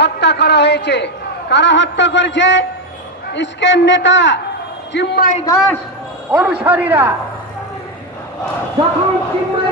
হত্যা করা হয়েছে। কারা হত্যা করেছে? ইস্কের নেতা চিম্মাই দাস অনুসারীরা। যখন চিন্ময়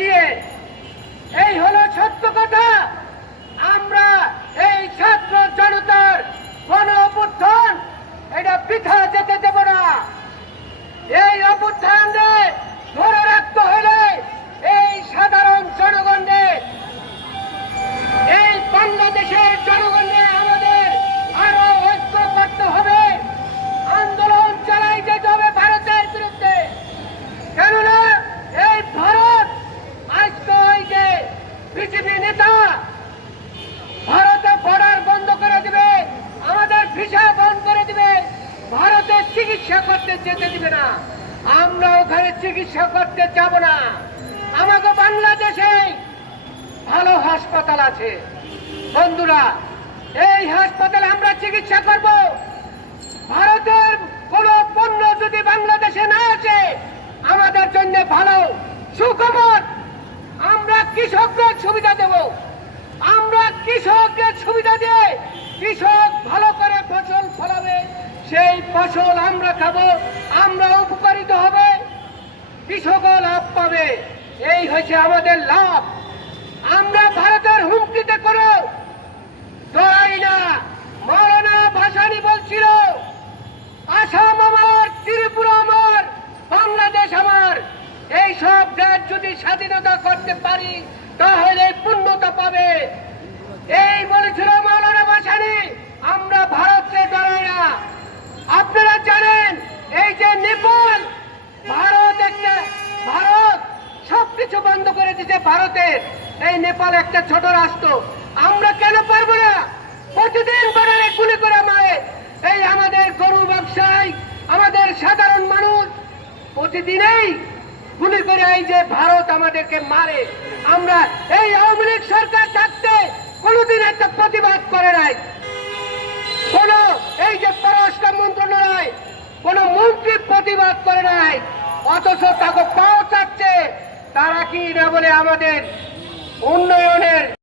দিয়ে। এই হলো সত্য কথা। আমরা এই ছাত্র জনতার গণ অভ্যুত্থান এটা বৃথা যেতে দেব না। এই অভ্যুত্থানকে চিকিৎসা করতে যেতে দিবে না। আমরা ওখানে চিকিৎসা করতে যাব না। আমাকে বাংলাদেশে ভালো হাসপাতাল আছে। বন্ধুরা, এই হাসপাতালে আমরা চিকিৎসা করব। ভারতের কোন পণ্য যদি বাংলাদেশে না আসে আমাদের জন্য ভালো সুখবর আমরা কৃষকদের সুবিধা দেব আমরা কৃষকদের সুবিধা দিয়ে কৃষক ভালো করে ফসল ফলাবে সেই ফসল আমরা খাব, আমরা উপকারিত হবে। কৃষকও লাভ পাবে? এই হয়েছে আমাদের লাভ। আমরা ভারতের হুমকিতে করো না ভাসানি বলছিল, আসাম আমার, ত্রিপুরা আমার, বাংলাদেশ আমার। এই সব দেশ যদি স্বাধীনতা করতে পারি, তাহলে পূর্ণতা পাবে এই বলেছিল মৌলানা ভাসানি আমরা ভারতকে ডরাই না আপনারা জানেন এই যে নেপাল ভারত একটা ভারত সবকিছু বন্ধ করে দিতে ভারতের এই নেপাল একটা ছোট রাষ্ট্র। আমরা কেন পারব না? প্রতিদিন বানারে গুলি করে মারে। এই আমাদের গরু ব্যবসায়ী, আমাদের সাধারণ মানুষ, প্রতিদিনেই গুলি করে এই যে ভারত আমাদেরকে মারে। আমরা এই আওয়ামী লীগ সরকার থাকতে কোনোদিন একটা প্রতিবাদ করে নাই। কোন এই যে পররাষ্ট্র মন্ত্রণালয়, কোন মন্ত্রী প্রতিবাদ করে নাই। অথচ তাকে পাওয়া চাচ্ছে তারা কি না বলে আমাদের 女よね？